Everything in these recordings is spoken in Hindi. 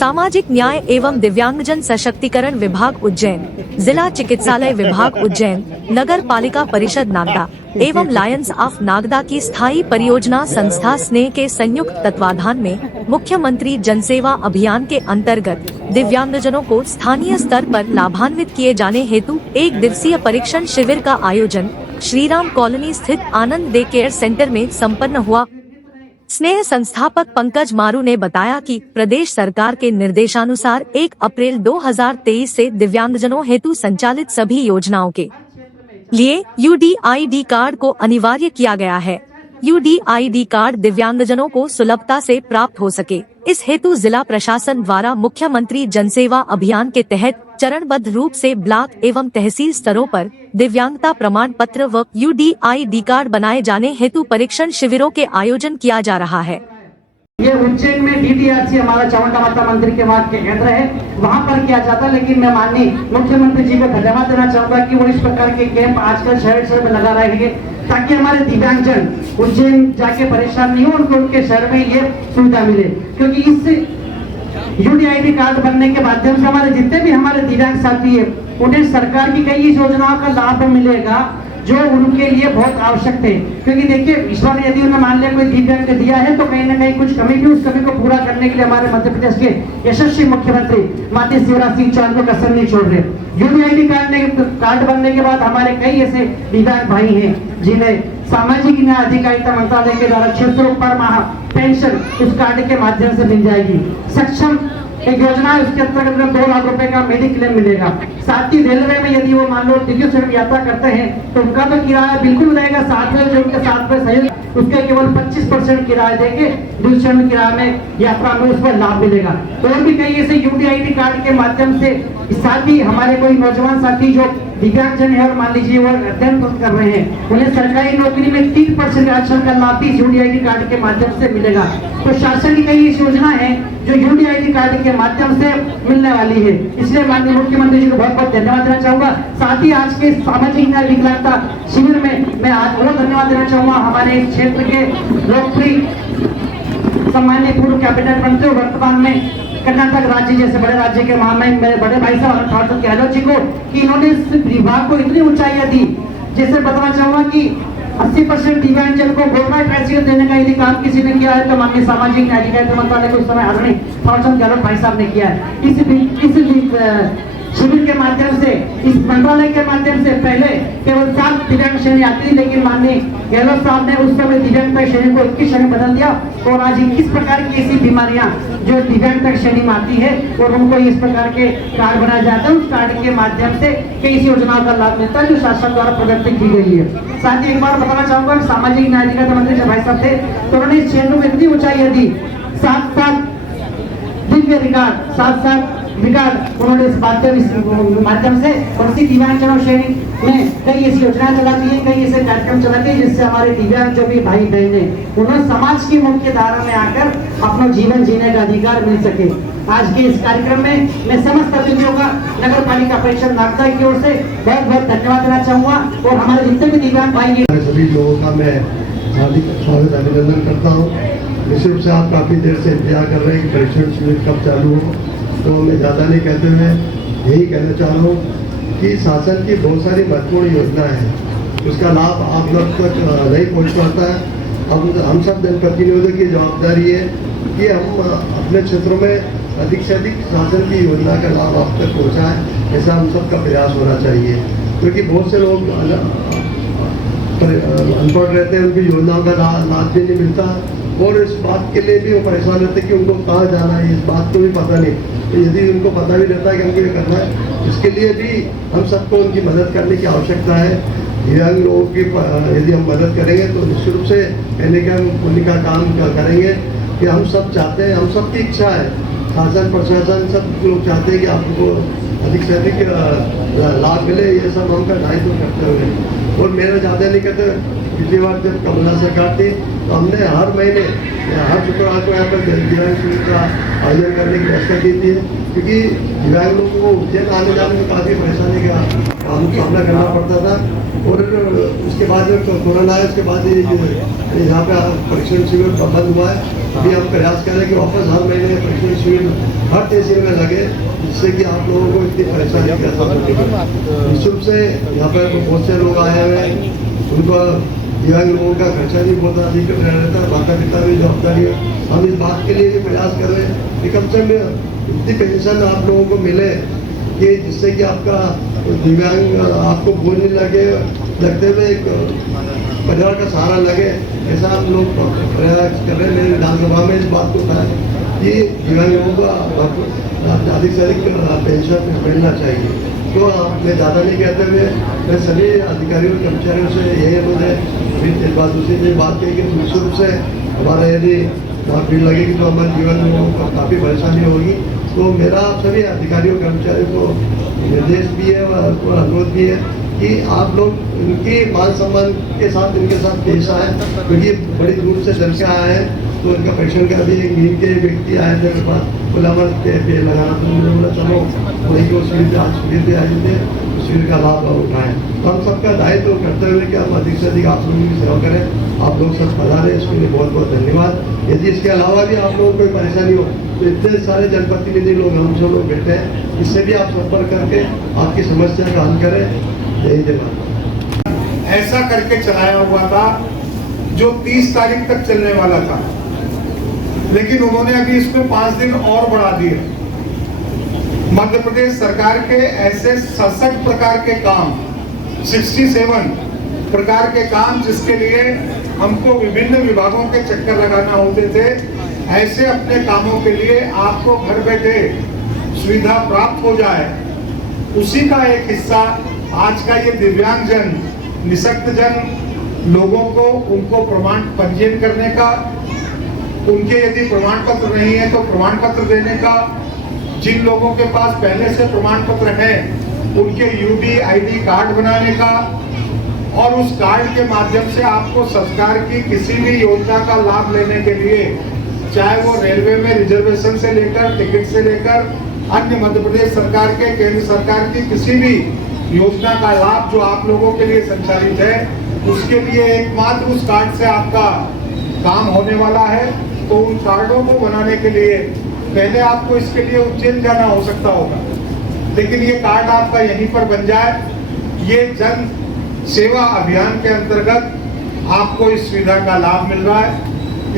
सामाजिक न्याय एवं दिव्यांगजन सशक्तिकरण विभाग उज्जैन, जिला चिकित्सालय विभाग उज्जैन, नगर पालिका परिषद नागदा एवं लायंस ऑफ नागदा की स्थायी परियोजना संस्था स्नेह के संयुक्त तत्वाधान में मुख्यमंत्री जनसेवा अभियान के अंतर्गत दिव्यांगजनों को स्थानीय स्तर पर लाभान्वित किए जाने हेतु 1 दिवसीय परीक्षण शिविर का आयोजन श्रीराम कॉलोनी स्थित आनंद डे केयर सेंटर में संपन्न हुआ। स्नेह संस्थापक पंकज मारू ने बताया कि प्रदेश सरकार के निर्देशानुसार 1 अप्रैल 2023 से दिव्यांगजनों हेतु संचालित सभी योजनाओं के लिए UDID कार्ड को अनिवार्य किया गया है। UDID कार्ड दिव्यांगजनों को सुलभता से प्राप्त हो सके, इस हेतु जिला प्रशासन द्वारा मुख्यमंत्री जनसेवा अभियान के तहत चरणबद्ध रूप से ब्लॉक एवं तहसील स्तरों पर दिव्यांगता प्रमाण पत्र व UDID कार्ड बनाए जाने हेतु परीक्षण शिविरों के आयोजन किया जा रहा है। ये उज्जैन में DDRC हमारा चामुंडा माता मंदिर के बाद के केंद्र है, वहाँ पर किया जाता है। लेकिन मैं माननीय मुख्यमंत्री जी को धन्यवाद देना चाहूंगा कि वो इस प्रकार के कैंप आजकल शहर में लगा रहे हैं, ताकि हमारे दिव्यांगजन उज्जैन जाके परेशान नहीं हो, उनको उनके शहर में ये सुविधा मिले। क्योंकि इससे UDID कार्ड बनने के माध्यम से हमारे जितने भी हमारे दिव्यांग साथी है, उन्हें सरकार की कई योजनाओं का लाभ मिलेगा जो उनके लिए बहुत आवश्यक थे। क्योंकि देखिए, ईश्वर ने यदि उन्हें मान लिया कोई दिव्यांग दिया है तो कहीं ना कहीं कुछ कमी भी, उस कमी को पूरा करने के लिए हमारे मध्य प्रदेश के यशस्वी मुख्यमंत्री माननीय शिवराज सिंह चौहान को कसर नहीं छोड़ रहे। UDID कार्ड बनने के बाद हमारे कई ऐसे दिव्यांग भाई हैं जिन्हें सामाजिक न्याय अधिकारिता मंत्रालय के द्वारा 600 रुपये पर माह पेंशन उस कार्ड के माध्यम से मिल जाएगी। सक्षम एक योजना है, उसके अंतर्गत 2 लाख रुपए का मेडिक्लेम मिलेगा। साथ ही रेलवे में यदि वो मान लो दिल्ली से यात्रा करते हैं तो उनका तो किराया बिल्कुल रहेगा, साथ में जो उनके साथ में सहयोग उसके केवल 25% किराया देके दूसरे में किराया में यात्रा में उस पर लाभ मिलेगा। तो और भी कई ऐसे UDID कार्ड के माध्यम से साथ ही हमारे कोई नौजवान साथी जो दिव्यांगजन है और मान लीजिए वो अध्ययन कर रहे हैं, उन्हें सरकारी नौकरी में 3% आरक्षण का लाभ भी UDID कार्ड के माध्यम से मिलेगा। तो शासन की कई योजना है जो UDID कार्ड के माध्यम से मिलने वाली है। इसलिए माननीय मुख्यमंत्री जी को बहुत बहुत धन्यवाद देना चाहूंगा। साथ ही आज के सामाजिक न्याय विकलांगता शिविर में मैं आज बहुत धन्यवाद देना चाहूंगा हमारे इस क्षेत्र के लोकप्रिय सम्माननीय पूर्व कैबिनेट मंत्री वर्तमान में कर्नाटक राज्य जैसे बड़े राज्य के महामहिम मेरे बड़े भाई साहब ठाकुर गहलोत जी को, कि इन्होंने इस विभाग को इतनी ऊंचाइयां दी। जैसे बताना चाहूंगा कि 80% दिव्यांगजन को गोल्ड ट्राइसिकल देने का यदि काम किसी ने किया है तो माननीय सामाजिक न्याय अधिकारिता मंत्रालय को उस समय आदरणीय ठाकुर गहलोत भाई साहब ने किया है। इस शिविर के माध्यम से, इस मंत्रालय के माध्यम से पहले केवल 7 दिव्यांग श्रेणी आती थी, लेकिन माननीय गहलोत साहब ने उस समय दिव्यांगता श्रेणी को 21 श्रेणी बदल दिया और आज 21 प्रकार की ऐसी बीमारियां जो दिव्यांगता श्रेणी में आती है और उनको इस प्रकार के कार्ड बनाए जाते हैं। उस कार्ड के माध्यम से कई योजनाओं का लाभ मिलता है जो शासन द्वारा प्रदत्त की गई है। साथ ही एक बार बताना चाहूंगा, सामाजिक न्याय अधिकारिता मंत्री जब भाई साहब थे तो उन्होंने इस क्षेत्र में इतनी ऊंचाई दी, 7 दिव्य रिकॉर्ड, 7 रिकॉर्ड उन्होंने इस माध्यम से उसी दिव्यांगजनों श्रेणी में कई ऐसी योजनाएं चलाती है, कई ऐसे कार्यक्रम चलाते हैं जिससे हमारे दिव्यांग जो भी भाई बहन है उन्हें समाज की मुख्य धारा में आकर अपना जीवन जीने का अधिकार मिल सके। आज के इस कार्यक्रम में मैं समस्त अतिथियों का नगर पालिका परिषद नागदा की ओर से बहुत बहुत धन्यवाद देना चाहूंगा और हमारे जितने भी दिव्यांग भाई सभी लोगों का मैं हार्दिक स्वागत अभिनंदन करता हूँ। निश्चित रूप से आप काफी देर से इंतजार कर रहे हैं कि परीक्षण शिविर कब चालू हो, तो मैं ज़्यादा नहीं कहते हुए यही कहना चाह रहा हूँ कि शासन की बहुत सारी महत्वपूर्ण योजनाएं हैं, उसका लाभ आप लोग तक नहीं पहुँच पाता है। हम सब जनप्रतिनिधियों की जवाबदारी है कि हम अपने क्षेत्रों में अधिक से अधिक शासन की योजना का लाभ आप तक पहुँचाएँ, ऐसा हम सबका प्रयास होना चाहिए। क्योंकि बहुत से लोग अनपढ़ रहते हैं, उनकी योजनाओं का लाभ भी नहीं मिलता और इस बात के लिए भी वो परेशान रहते हैं कि उनको कहाँ जाना है, इस बात को भी पता नहीं। तो यदि उनको पता भी रहता है कि हमको ये करना है, इसके लिए भी हम सबको उनकी मदद करने की आवश्यकता है। दिव्यांग लोगों की यदि हम मदद करेंगे तो निश्चित रूप से कहने का हम उनका काम करेंगे कि हम सब चाहते हैं, हम सबकी इच्छा है, शासन प्रशासन सब लोग चाहते हैं कि आपको अधिक से अधिक लाभ मिले, ये सब हम दायित्व करते हुए। और मेरा ज़्यादा नहीं कहते, पिछली बार जब कमला सरकार थी तो हमने हर महीने हर शुक्रवार को यहाँ पर दिव्यांग शिविर का आयोजन करने की व्यवस्था की थी, क्योंकि दिव्यांग लोगों को उज्जैन आने जाने में काफ़ी परेशानी का सामना करना पड़ता था। और उसके बाद कोरोना आया, उसके बाद यहाँ पे परीक्षण शिविर बंद हुआ है। अभी हम प्रयास करें कि वापस हर महीने परीक्षण शिविर हर तहसील में लगे, जिससे कि आप लोगों को इतनी परेशानी का सामना निःशुल्क से यहाँ पर बहुत से लोग आए हुए हैं। उनको दिव्यांग लोगों का खर्चा भी बहुत अधिक रहता है, माता पिता भी जवाबदारी है। हम इस बात के लिए भी प्रयास कर रहे हैं कि कम से कम इतनी पेंशन आप लोगों को मिले कि जिससे कि आपका दिव्यांग आपको बोझ नहीं लगते हुए एक परिवार का सहारा लगे। ऐसा हम लोग प्रयास कर रहे हैं। मेरे विधानसभा में इस बात को कहा कि दिव्यांग लोगों को अधिक से अधिक पेंशन मिलना चाहिए। तो मैं ज़्यादा नहीं कहते हुए मैं सभी अधिकारियों कर्मचारियों से यही अनुरोध है। अभी एक बात दूसरी ने बात कही कि निःशुल्क से हमारा यदि भीड़ लगेगी तो हमारे जीवन में काफ़ी परेशानी होगी। तो मेरा सभी अधिकारियों कर्मचारियों को निर्देश भी है और अनुरोध भी है कि आप लोग उनके मान सम्मान के साथ इनके साथ पेश आए, क्योंकि बड़ी दूर से चल के आए हैं। तो इनका पेशेंट का भी एक नींद के व्यक्ति आए थे मेरे पास, बोला हमारे पे लगाना, तो मुझे बोला चलो वही को शिविर पे आए थे, शिविर का लाभ उठाएं। तो हम सबका दायित्व करते हुए कि हम अधिक से अधिक आप लोगों की सेवा करें। आप लोग सब पधारे, इसके लिए बहुत बहुत धन्यवाद। यदि इसके अलावा भी आप लोगों को कोई परेशानी हो तो इतने सारे जनप्रतिनिधि लोग हम सब लोग बैठे हैं, इससे भी आप संपर्क करके आपकी समस्या का हल करें। यही जवाब ऐसा करके चलाया हुआ था जो 30 तारीख तक चलने वाला था, लेकिन उन्होंने अभी इसमें 5 दिन और बढ़ा दिए। मध्य प्रदेश सरकार के ऐसे 67 प्रकार के काम, 67 प्रकार के काम जिसके लिए हमको विभिन्न विभागों के चक्कर लगाना होते थे, ऐसे अपने कामों के लिए आपको घर बैठे सुविधा प्राप्त हो जाए, उसी का एक हिस्सा आज का ये दिव्यांगजन, निःशक्तजन लोगों को उनको प्रमाण पंजीयन करने का, उनके यदि प्रमाण पत्र नहीं है तो प्रमाण पत्र देने का, जिन लोगों के पास पहले से प्रमाण पत्र है उनके यूडी आईडी कार्ड बनाने का, और उस कार्ड के माध्यम से आपको सरकार की किसी भी योजना का लाभ लेने के लिए, चाहे वो रेलवे में रिजर्वेशन से लेकर टिकट से लेकर अन्य मध्य प्रदेश सरकार के, केंद्र सरकार की किसी भी योजना का लाभ जो आप लोगों के लिए संचालित है, उसके लिए एकमात्र उस कार्ड से आपका काम होने वाला है। तो उन कार्डों को बनाने के लिए पहले आपको इसके लिए उज्जैन जाना हो सकता होगा, लेकिन ये कार्ड आपका यहीं पर बन जाए। ये जन सेवा अभियान के अंतर्गत आपको इस सुविधा का लाभ मिल रहा है।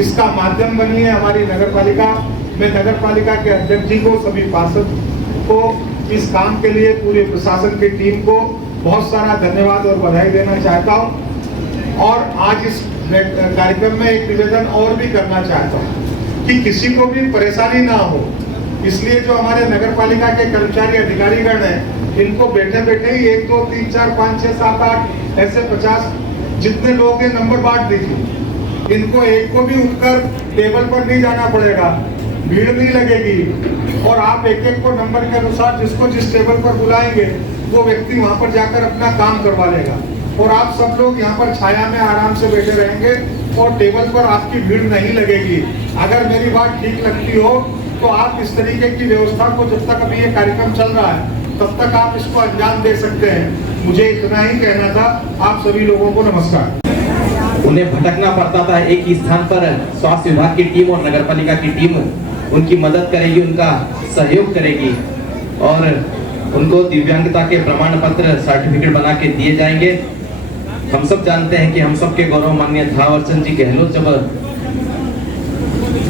इसका माध्यम बनी है हमारी नगर पालिका। मैं नगर पालिका के अध्यक्ष जी को, सभी पार्षद को, इस काम के लिए पूरे प्रशासन की टीम को बहुत सारा धन्यवाद और बधाई देना चाहता हूँ। और आज इस कार्यक्रम में एक निवेदन और भी करना चाहता हूँ कि किसी को भी परेशानी ना हो, इसलिए जो हमारे नगर पालिका के कर्मचारी अधिकारीगण हैं, इनको बैठे बैठे ही 1 2 3 4 5 6 7 8 ऐसे 50 जितने लोग हैं नंबर बांट दीजिए। इनको एक को भी उठकर टेबल पर नहीं जाना पड़ेगा, भीड़ नहीं लगेगी, और आप एक एक को नंबर के अनुसार जिसको जिस टेबल पर बुलाएंगे वो व्यक्ति वहां पर जाकर अपना काम करवा लेगा, और आप सब लोग यहाँ पर छाया में आराम से बैठे रहेंगे और टेबल पर आपकी भीड़ नहीं लगेगी। अगर मेरी बात ठीक लगती हो तो आप इस तरीके की व्यवस्था को, जब तक अभी ये कार्यक्रम चल रहा है तब तक आप इसको अंजाम दे सकते हैं। मुझे इतना ही कहना था। आप सभी लोगों को नमस्कार। उन्हें भटकना पड़ता था एक ही स्थान पर, स्वास्थ्य विभाग की टीम और नगर पालिका की टीम उनकी मदद करेगी, उनका सहयोग करेगी, और उनको दिव्यांगता के प्रमाण पत्र सर्टिफिकेट बना के दिए जाएंगे। हम सब जानते हैं कि हम सब के गौरव माननीय थावर चंद जी गहलोत जब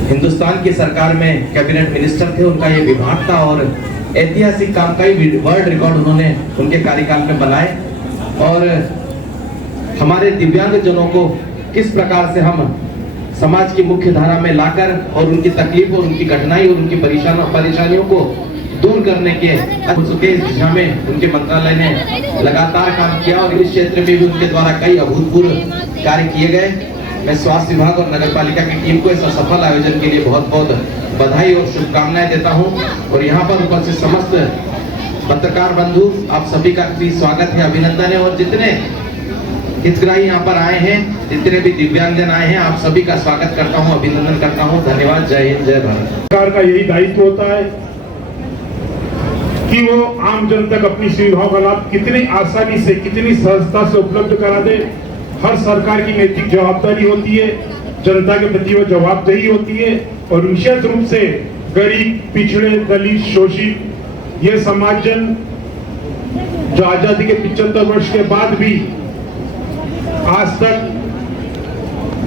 हिंदुस्तान की सरकार में कैबिनेट मिनिस्टर थे, उनका ये विभाग था और ऐतिहासिक काम का ही वर्ल्ड रिकॉर्ड उन्होंने उनके कार्यकाल में बनाए। और हमारे दिव्यांगजनों को किस प्रकार से हम समाज की मुख्य धारा में लाकर और उनकी तकलीफ और उनकी कठिनाई और उनकी परेशानियों को दूर करने के इस दिशा में उनके मंत्रालय ने लगातार काम किया, और इस क्षेत्र में भी उनके द्वारा कई अभूतपूर्व कार्य किए गए। मैं स्वास्थ्य विभाग और नगर पालिका की टीम को इस सफल आयोजन के लिए बहुत बहुत बधाई और शुभकामनाएं देता हूं। और यहाँ पर उपस्थित समस्त पत्रकार बंधु, आप सभी का भी स्वागत है, अभिनंदन है। और जितने हितग्राही यहाँ पर आए हैं, जितने भी दिव्यांगजन आए हैं, आप सभी का स्वागत करता हूँ, अभिनंदन करता हूँ। धन्यवाद। जय हिंद, जय भारत। सरकार का यही दायित्व होता है कि वो आम जन तक अपनी सुविधाओं का लाभ कितनी आसानी से, कितनी सहजता से उपलब्ध करा दे। हर सरकार की नैतिक जवाबदारी होती है, जनता के प्रति वो जवाबदेही होती है और विशेष रूप से गरीब, पिछड़े, दलित, शोषित ये समाज जन जो आजादी के 75 वर्ष के बाद भी आज तक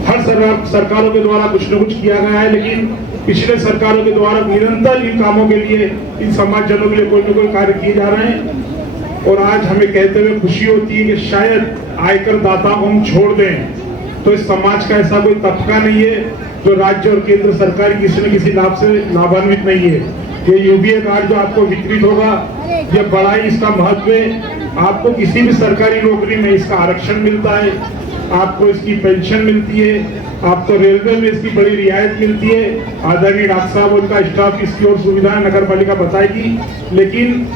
हर सरकारों के द्वारा कुछ न कुछ किया गया है, लेकिन पिछले सरकारों के द्वारा निरंतर इन कामों के लिए, इन समाज जनों के लिए कोई न कोई कार्य किए जा रहे हैं। और आज हमें कहते हुए खुशी होती है कि शायद आयकर दाता को हम छोड़ दें तो इस समाज का ऐसा कोई तबका नहीं है जो राज्य और केंद्र सरकार किसी न किसी लाभ से लाभान्वित नहीं है। ये यूबीए कार्ड जो आपको वितरित होगा, ये बड़ा ही इसका महत्व है। आपको किसी भी सरकारी नौकरी में इसका आरक्षण मिलता है, आपको इसकी पेंशन मिलती है, आपको रेलवे में इसकी बड़ी रियायत मिलती है। आदरणीय डॉक्टर साहब, उनका स्टाफ इसकी और सुविधाएं नगर पालिका बताएगी। लेकिन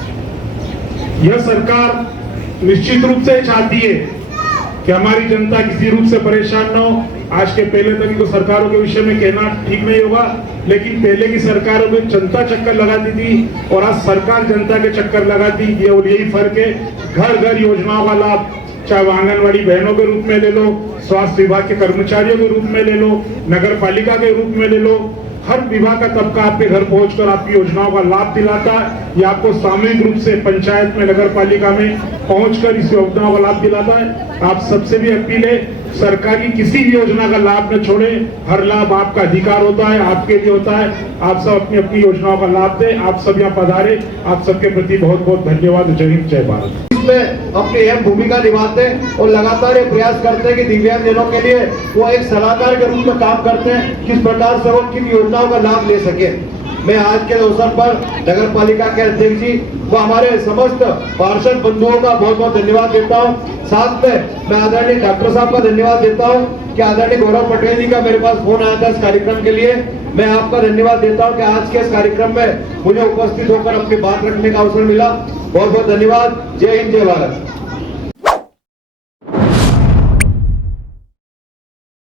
यह सरकार निश्चित रूप से चाहती है कि हमारी जनता किसी रूप से परेशान न हो। आज के पहले तक तो सरकारों के विषय में कहना ठीक नहीं होगा, लेकिन पहले की सरकारों में जनता चक्कर लगाती थी और आज सरकार जनता के चक्कर लगाती है। और यही फर्क है। घर घर योजनाओं का लाभ चाहे वो आंगनवाड़ी बहनों के रूप में ले लो, स्वास्थ्य विभाग के कर्मचारियों के रूप में ले लो, नगर पालिका के रूप में ले लो, हर विभाग का तबका आपके घर पहुंचकर आपकी योजनाओं का लाभ दिलाता है या आपको सामूहिक रूप से पंचायत में, नगर पालिका में पहुंचकर इस योजनाओं का लाभ दिलाता है। आप सबसे भी अपील है, सरकारी किसी भी योजना का लाभ न छोड़े। हर लाभ आपका अधिकार होता है, आपके लिए होता है। आप सब अपनी अपनी योजनाओं का लाभ दें। आप सब यहाँ पधारे, आप सबके प्रति बहुत बहुत धन्यवाद। जय हिंद, जय भारत। इसमें अपनी अहम भूमिका निभाते हैं और लगातार ये प्रयास करते हैं कि दिव्यांगजनों के लिए वो एक सलाहकार के रूप में काम करते हैं, किस प्रकार से वो किन योजनाओं का लाभ ले सके। मैं आज के अवसर पर नगर पालिका के अध्यक्ष जी व हमारे समस्त पार्षद बंधुओं का बहुत बहुत धन्यवाद देता हूँ। साथ में मैं आदरणीय डॉक्टर साहब का धन्यवाद देता हूँ कि आदरणीय गौरव पटेल जी का मेरे पास फोन आया था इस कार्यक्रम के लिए। मैं आपका धन्यवाद देता हूँ कि आज के इस कार्यक्रम में मुझे उपस्थित होकर अपनी बात रखने का अवसर मिला। बहुत बहुत धन्यवाद। जय हिंद, जय भारत।